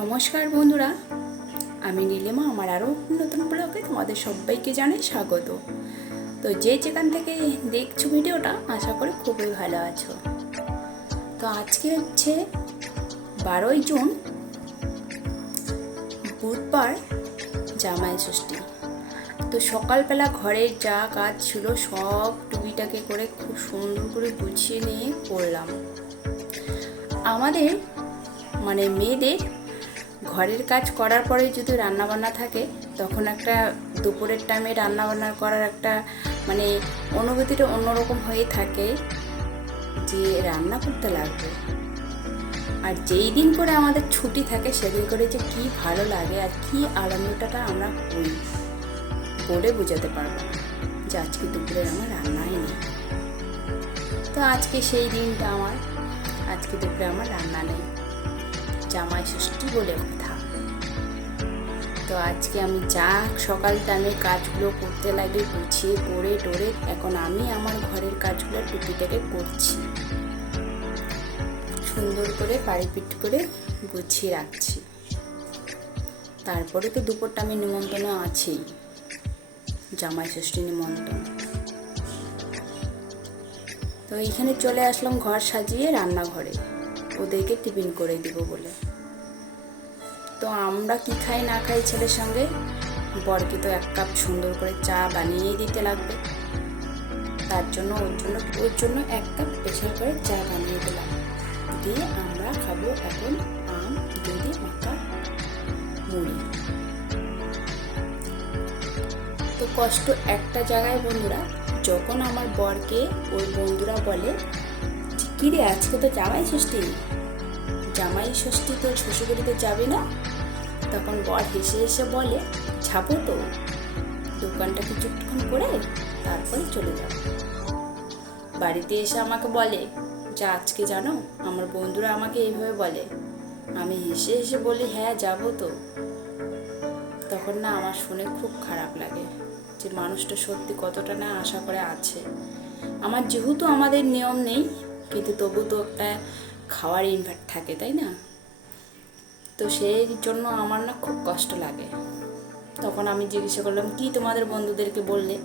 নমস্কার বন্ধুরা, আমি নীলিমা। আমার আরও নতুন ব্লগে তোমাদের সবাইকে জানাই স্বাগত। তো যে যেখান থেকে দেখছো ভিডিওটা, আশা করি খুবই ভালো আছো। তো আজকে হচ্ছে 12ই জুন, বুধবার, জামাই ষষ্ঠী। তো সকালবেলা ঘরের যা কাজ ছিল সব টুকিটাকে করে খুব সুন্দর করে গুছিয়ে নিয়ে পড়লাম। আমাদের মেয়েদের ঘরের কাজ করার পরে যদি রান্নাবান্না থাকে, তখন একটা দুপুরের টাইমে রান্নাবান্না করার একটা অনুভূতিটা অন্যরকম হয়ে থাকে, যে রান্না করতে লাগবে। আর যেই দিন করে আমাদের ছুটি থাকে সেদিন করে যে কি ভালো লাগে আর কি আনন্দটা আমরা করি বলে বোঝাতে পারবো না, যে আজকে দুপুরে আমার রান্নাই নেই। তো আজকে সেই দিনটা আজকে দুপুরে আমার রান্না নেই, জামাই ষষ্ঠী বলে কথা। তো আজকে আমি যা সকাল টাইমে কাজগুলো করতে লাগে গুছিয়ে করে টোরে, এখন আমি আমার ঘরের কাজগুলো টুকিটাকে করছি, সুন্দর করে পারিপিট করে গুছিয়ে রাখছি। তারপরে তো দুপুর টাইমে নিমন্ত্রণ আছেই, জামাই ষষ্ঠী নিমন্ত্রণ। তো এইখানে চলে আসলাম ঘর সাজিয়ে রান্নাঘরে, ওদেরকে টিফিন করে দিব বলে। তো আমরা কি খাই না খাই ছেলের সঙ্গে, বরকে তো 1 কাপ সুন্দর করে চা বানিয়েই দিতে লাগবে। তার জন্য ওর জন্য 1 কাপ স্পেশাল করে চা বানিয়ে দিলাম, দিয়ে আমরা খাবো এখন আম দুধে মাখা মুড়ি। তো কষ্ট একটা জায়গায় বন্ধুরা, যখন আমার বরকে ওর বন্ধুরা বলে যে কিরে আজকে তো জামাই ষষ্ঠী তো শ্বশুরবাড়িতে যাবে না, তখন বর হেসে হেসে বলে যাবো তো, দোকানটা কিছুক্ষণ করে তারপরে চলে যাব। বাড়িতে এসে আমাকে বলে যে আজকে জানো আমার বন্ধুরা আমাকে এইভাবে বলে, আমি হেসে হেসে বলি হ্যাঁ যাবো তো। তখন না আমার শুনে খুব খারাপ লাগে, যে মানুষটা সত্যি কতটা না আশা করে আছে। আমার যেহেতু আমাদের নিয়ম নেই, কিন্তু তবু তো একটা খাওয়ার ইনভার্ট থাকে, তাই না? তো সেই জন্য আমার না খুব কষ্ট লাগে। তখন আমি জিজ্ঞাসা করলাম কি তোমাদের বন্ধুদেরকে বললে?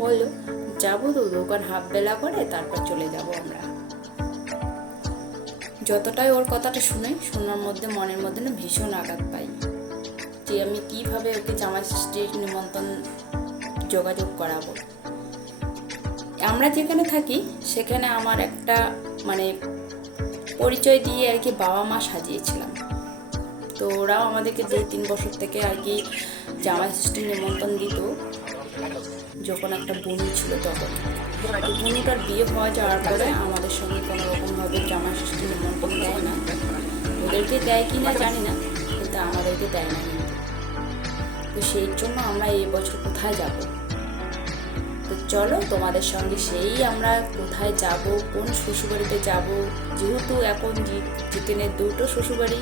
বললো যাবো তো, দোকান হাফ বেলা করে তারপর চলে যাব আমরা। যতটাই ওর কথাটা শোনার মধ্যে মনের মধ্যে না ভীষণ আঘাত পাই, যে আমি কিভাবে ওকে জামাই ষষ্ঠীর নিমন্ত্রণ যোগাযোগ করাবো। আমরা যেখানে থাকি সেখানে আমার একটা পরিচয় দিয়ে আর কি বাবা মা সাজিয়েছিলাম। তো ওরাও আমাদেরকে 2-3 বছর থেকে আর কি জামাই ষষ্ঠীর নিমন্ত্রণ দিত, যখন একটা বোনু ছিল তখন। তো বোনুটার বিয়ে হওয়া যাওয়ার পরে আমাদের সঙ্গে কোনো রকমভাবে জামাই ষষ্ঠীর নিমন্ত্রণ দেয় না। ওদেরকে দেয় কি না জানি না, কিন্তু আমাদেরকে দেয় না কিন্তু। তো সেই জন্য আমরা এই বছর কোথায় যাব? তো চলো তোমাদের সঙ্গে সেই আমরা কোথায় যাব, কোন শ্বশুরবাড়িতে যাব। যেহেতু এখন জিতেনের 2টো শ্বশুরবাড়ি,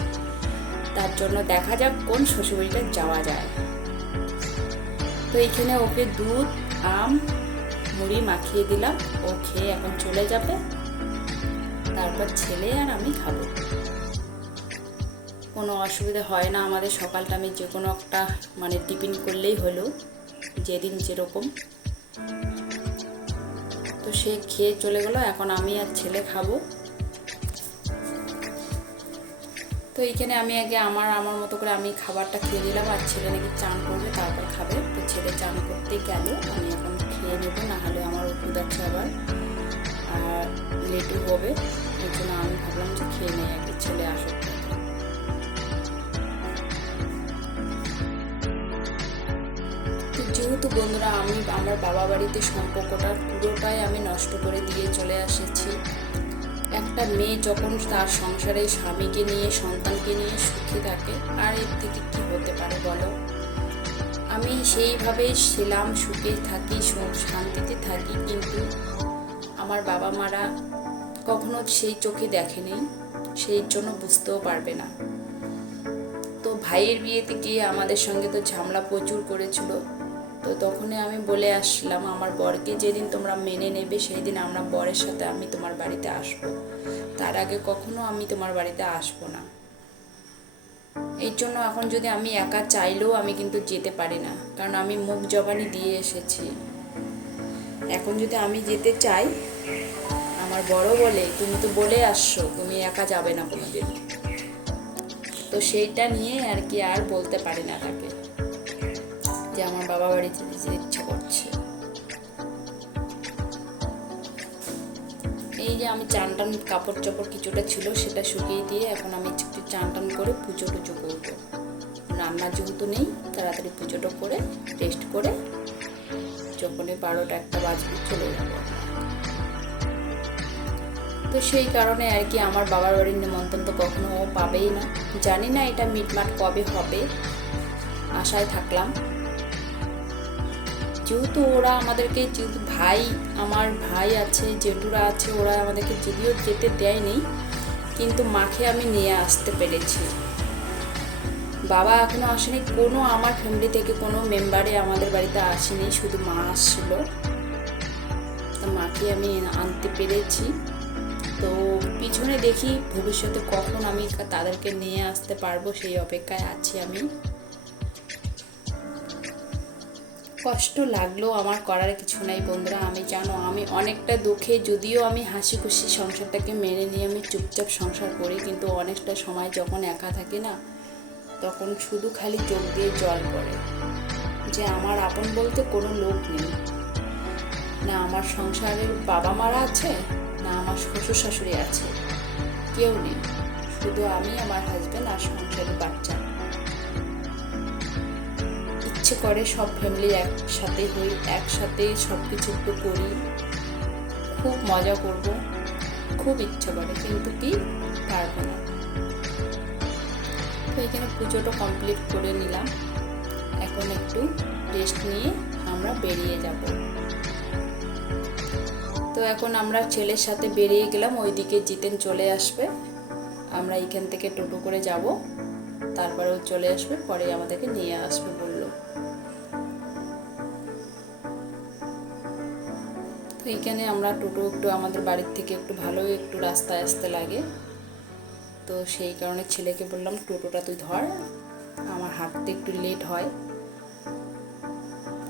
তার জন্য দেখা যাক কোন শ্বশুরবাড়িটা যাওয়া যায়। তো এইখানে ওকে দুধ আম মুড়ি মাখিয়ে দিলাম, ও খেয়ে এখন চলে যাবে, তারপর ছেলে আর আমি খাবো। কোনো অসুবিধা হয় না আমাদের, সকালটা আমি যে কোনো একটা টিফিন করলেই হলো, যেদিন যেরকম। তো সে খেয়ে চলে গেলো, এখন আমি আর ছেলে খাবো। তো এইখানে আমি আগে আমার মতো করে আমি খাবারটা খেয়ে নিলাম, আর ছেলে নাকি চান করবে তারপর খাবে। তো ছেলে চান করতে গেল, আমি এখন খেয়ে নেবো, না হলে আমার ওষুধ আছে আবার আর লেটু হবে। এই জন্য আমি ভাবলাম যে খেয়ে নেই আগে, ছেলে আসুক। যেহেতু বন্ধুরা আমার বাবা বাড়িতে সম্পর্কটা পুরোটাই আমি নষ্ট করে দিয়ে চলে এসেছি। একটা মেয়ে যখন তার সংসারে স্বামীকে নিয়ে সন্তানকে নিয়ে সুখী থাকে, আর এর থেকে কি হতে পারে বলো? আমি সেইভাবেই ছিলাম, সুখে থাকি, শান্তিতে থাকি, কিন্তু আমার বাবা মারা কখনো সেই চোখে দেখেনি, সেই জন্য বুঝতেও পারবে না। তো ভাইয়ের বিয়েতে গিয়ে আমাদের সঙ্গে তো ঝামেলা প্রচুর করেছিল। তো তখনই আমি বলে আসলাম আমার বরকে, যেদিন তোমরা মেনে নেবে সেই দিন আমরা বরের সাথে আমি তোমার বাড়িতে আসবো, তার আগে কখনো আমি তোমার বাড়িতে আসবো না। এই জন্য এখন যদি আমি একা চাইলেও আমি কিন্তু যেতে পারি না, কারণ আমি মুখ জবানি দিয়ে এসেছি। এখন যদি আমি যেতে চাই, আমার বড় বলে তুমি তো বলে আসছো তুমি একা যাবে না কোনোদিন, তো সেইটা নিয়ে আর কি আর বলতে পারি না তাকে যে আমার বাবা বাড়িতে যেতে ইচ্ছা করছে। এই যে আমি চান টান কাপড় চাপড় কিছুটা ছিল সেটা শুকিয়ে দিয়ে এখন আমি একটু চান টান করে পুজো টুজো করবো। রান্না যেহেতু নেই, তাড়াতাড়ি পুজোটা করে রেস্ট করে যখনই 12টা 1টা বাজবে চলে যাবো। তো সেই কারণে আর কি আমার বাবার বাড়ির নিমন্ত্রণ তো কখনো ও পাবেই না। জানি না এটা মিটমাট কবে হবে, আশায় থাকলাম। যেহেতু ওরা আমাদেরকে, যেহেতু আমার ভাই আছে, জেঠুরা আছে, ওরা আমাদেরকে যদিও যেতে দেয়নি, কিন্তু মাকে আমি নিয়ে আসতে পেরেছি। বাবা এখনো আসেনি, কোনো আমার ফ্যামিলি থেকে কোনো মেম্বারে আমাদের বাড়িতে আসেনি, শুধু মা আসছিল। তা মাকে আমি আনতে পেরেছি। তো পিছনে দেখি ভবিষ্যতে কখন আমি তাদেরকে নিয়ে আসতে পারবো, সেই অপেক্ষায় আছি আমি। কষ্ট লাগলেও আমার করার কিছু নাই বন্ধুরা। আমি জানো আমি অনেকটা দুঃখে, যদিও আমি হাসি খুশি সংসারটাকে মেনে নিয়ে আমি চুপচাপ সংসার করি, কিন্তু অনেকটা সময় যখন একা থাকি না, তখন শুধু খালি চোখ দিয়ে জল পড়ে যে আমার আপন বলতে কোনো লোক নেই। না আমার সংসারের বাবা মারা আছে, না আমার শ্বশুর শাশুড়ি আছে, কেউ নেই। শুধু আমি, আমার হাজব্যান্ড আর সংসারের বাচ্চা। ইচ্ছে করে সব ফ্যামিলি একসাথে হই, একসাথে সব কিছু একটু করি, খুব মজা করব, খুব ইচ্ছে করে, কিন্তু কি পারবো না। তো এখানে পুজোটা কমপ্লিট করে নিলাম, এখন একটু রেস্ট নিয়ে আমরা বেরিয়ে যাব। তো এখন আমরা ছেলের সাথে বেরিয়ে গেলাম, ওইদিকে জিতেন চলে আসবে, আমরা এখান থেকে টোটো করে যাব, তারপরেও চলে আসবে, পরে আমাদেরকে নিয়ে আসবে বললো। তো এইখানে আমরা টোটো একটু আমাদের বাড়ির থেকে একটু ভালোই একটু রাস্তায় আসতে লাগে, তো সেই কারণে ছেলেকে বললাম টোটোটা তুই ধর, আমার হাঁটতে একটু লেট হয়।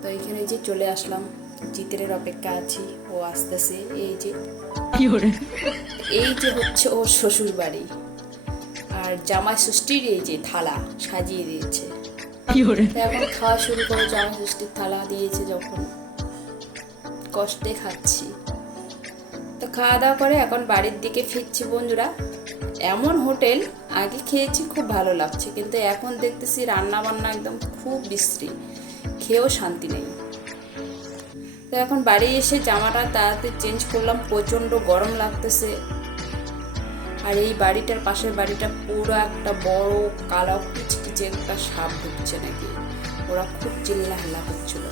তো এইখানে যে চলে আসলাম, জিতের অপেক্ষা আছি, ও আসতেছে। এই যে হচ্ছে ওর শ্বশুর বাড়ি, আর জামাই ষষ্ঠীর এই যে থালা সাজিয়ে দিয়েছে। এখন খাওয়া শুরু করে, জামাই ষষ্ঠীর থালা দিয়েছে যখন, কষ্টে খাচ্ছি। তো খাওয়া দাওয়া করে এখন বাড়ির দিকে ফিরছি বন্ধুরা। এমন হোটেল আগে খেয়েছি, খুব ভালো লাগছে, কিন্তু এখন দেখতেছি রান্না বান্না একদম খুব বিশ্রী, খেয়েও শান্তি নেই। তো এখন বাড়ি এসে জামাটা তাড়াতাড়ি চেঞ্জ করলাম, প্রচণ্ড গরম লাগতেছে। আর এই বাড়িটার পাশের বাড়িটা পুরো একটা বড় কালো কিচকিচে একটা সাপ ঢুকছে নাকি, ওরা খুব চিল্লাহাল্লা করছিল।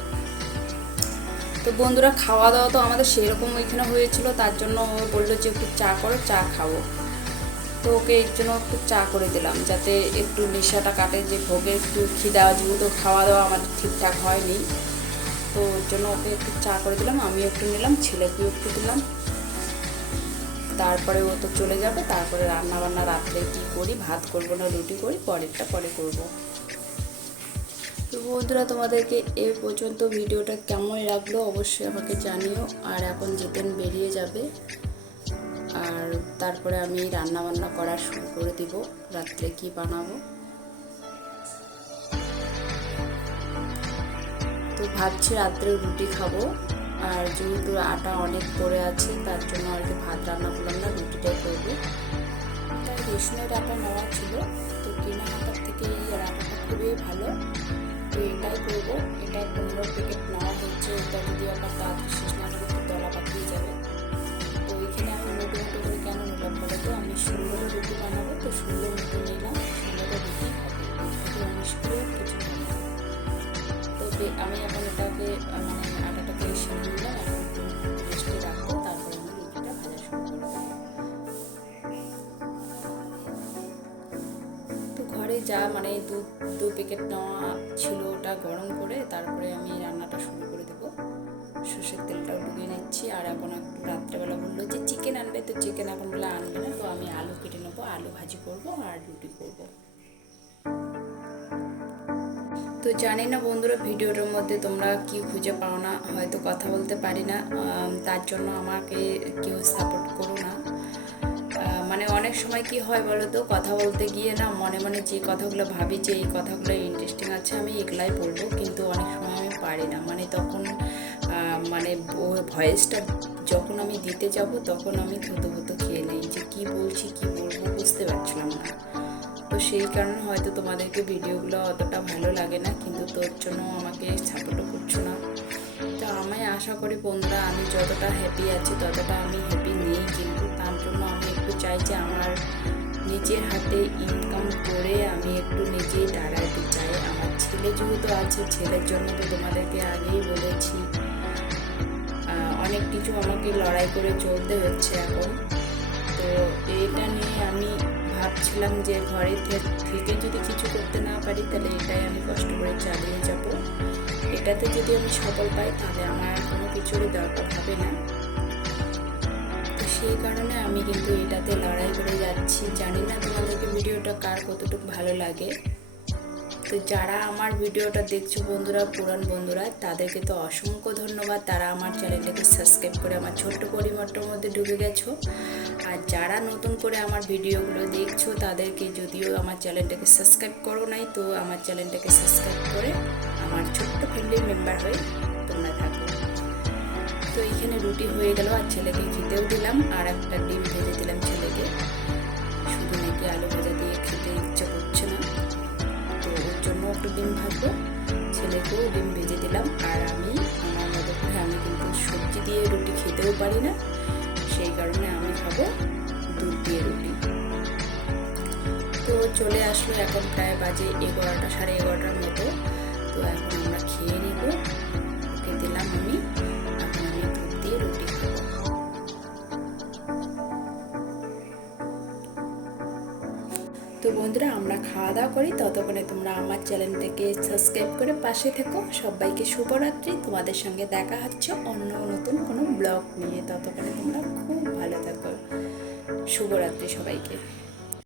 তো বন্ধুরা খাওয়া দাওয়া তো আমাদের সেরকম ওইখানে হয়েছিল, তার জন্য ও বললো যে একটু চা করো, চা খাবো। তো ওকে এর জন্য একটু চা করে দিলাম, যাতে একটু নেশাটা কাটে, যে ভোগে একটু খিদা, যেহেতু খাওয়া দাওয়া আমাদের ঠিকঠাক হয়নি, তো ওর জন্য ওকে একটু চা করে দিলাম, আমিও একটু নিলাম, ছেলেকেও একটু দিলাম। তারপরে ও তো চলে যাবে, তারপরে রান্না বান্না রাত্রে কী করি, ভাত করবো না রুটি করি, পরেরটা পরে করবো। তো বন্ধুরা তোমাদেরকে এ পর্যন্ত ভিডিওটা কেমন লাগলো অবশ্যই আমাকে জানিও। আর এখন জিতেন বেরিয়ে যাবে, আর তারপরে আমি রান্না বান্না করা শুরু করে দিব, রাত্রে কি বানাবো। তো ভাবছি রাত্রে রুটি খাবো, আর যেহেতু আটা অনেক পড়ে আছে তার জন্য আর কি ভাত রান্না করলাম না, রুটিটাই করবো। তাই রেশনের আটা নেওয়া ছিল, তো কেনা আটার থেকে এই আটাটা খুবই ভালো, তো এটাই করবো। এটা 15 প্যাকেট নেওয়া হচ্ছে, এটা যদি আবার তাড়াতাড়ি শেষ না করে তো দলা পাকিয়ে যাবে। তো এইখানে আমি মোটো মোটো করে কেন নিলাম বলে, তো আমি 16 রুটি বানাবো, তো 16 মোটো নিলাম, 16 রুটি হবে, 19 করে কিছু হবে না। তো আমি এখন এটাকে আটাটাকে সেরে নিলাম, এখন রেস্টে রাখবো, তারপরে আমি রুটিটা ভাজা শুরু করবো। তো ঘরে যা দু প্যাকেট নেওয়া ছিল ওটা গরম করে তারপরে আমি রান্নাটা শুরু করে দেবো। সর্ষের তেলটাও ঢুকিয়ে নিচ্ছি। আর এখন একটু রাত্রেবেলা বললো যে চিকেন আনবে, তো চিকেন এখন বলে আনবে না, তো আমি আলু কেটে নেবো, আলু ভাজি করবো আর রুটি করবো। তো জানি না বন্ধুরা, ভিডিওটার মধ্যে তোমরা কি খুঁজে পাও না, হয়তো কথা বলতে পারি না, তার জন্য আমাকে কেউ সাপোর্ট করো না। মানে অনেক সময় কি হয় বলো তো, কথা বলতে গিয়ে না মনে মনে যে কথাগুলো ভাবি যে এই কথাগুলো ইন্টারেস্টিং আছে, আমি এগুলাই বলবো, কিন্তু অনেক সময় আমি পারি না। মানে তখন মানে ভয়েসটা যখন আমি দিতে যাব তখন আমি থুতো খেয়ে নেই যে কি বলছি কি বলবো বুঝতে পারছিলাম না। তো সেই কারণে হয়তো তোমাদেরকে ভিডিওগুলো অতটা ভালো লাগে না, কিন্তু তোর জন্য আমাকে সাপোর্টও করছো না। তো আমি আশা করি বন্ধুরা, আমি যতটা হ্যাপি আছি ততটা আমি হ্যাপি নেই, কিন্তু তার জন্য আমি একটু চাই যে আমার নিজের হাতে ইনকাম করে আমি একটু নিজেই দাঁড়াতে চাই। আমার ছেলে যেহেতু আছে, ছেলের জন্য তো তোমাদেরকে আগেই বলেছি অনেক কিছু আমাকে লড়াই করে চলতে হচ্ছে এখন। তো এটা নিয়ে আমি ভাবছিলাম যে ঘরে থেকে যদি কিছু করতে না পারি তাহলে এটাই আমি কষ্ট করে চালিয়ে যাব। এটাতে যদি আমি সফল পাই তাহলে আমার কোনো কিছুরই দরকার হবে না। তো সেই কারণে আমি কিন্তু এটাতে লড়াই করে যাচ্ছি। জানি না তোমাদেরকে ভিডিওটা কার কতটুকু ভালো লাগে। তো যারা আমার ভিডিওটা দেখছো বন্ধুরা, পুরান বন্ধুরা, তাদেরকে তো অসংখ্য ধন্যবাদ। তারা আমার চ্যানেলটাকে সাবস্ক্রাইব করে আমার ছোট্ট পরিবারটার মধ্যে ঢুকে গেছো। আর যারা নতুন করে আমার ভিডিওগুলো দেখছো তাদেরকে, যদিও আমার চ্যানেলটাকে সাবস্ক্রাইব করো নাই, তো আমার চ্যানেলটাকে সাবস্ক্রাইব করে আমার ছোট্ট ফ্যামিলির মেম্বার হয়ে তোমরা থাকো। তো এইখানে রুটি হয়ে গেল, আর ছেলেকে খেতেও দিলাম, আর একটা ডিম ভেজে দিলাম ছেলেকে। শুধু নাকি আলু ভাজা দিয়ে খেতে ইচ্ছা করছে না, তো ওর জন্য একটু ডিম ভাজবো, ছেলেকেও ডিম ভেজে দিলাম। আর আমি আমার মতো করে, আমি কিন্তু সবজি দিয়ে রুটি খেতেও পারি না, সেই কারণে আমি খাবো দুধ দিয়ে রুটি। তো চলে আসলো, এখন প্রায় বাজে 11টা, 11:30 মতো। তো এখন আমরা খেয়ে নেব। ওকে দিলাম আমি, এখন আমি দুধ দিয়ে রুটি খাবো। তো বন্ধুরা, আমরা খাওয়া দাওয়া করি, ততক্ষণে তোমরা আমার চ্যানেলটাকে সাবস্ক্রাইব করে পাশে থেকো। সবাইকে শুভরাত্রি। তোমাদের সঙ্গে দেখা হচ্ছে অন্য নতুন কোনো ব্লগ নিয়ে। ততক্ষণে তোমরা খুব ভালো থাকো। শুভরাত্রি সবাইকে।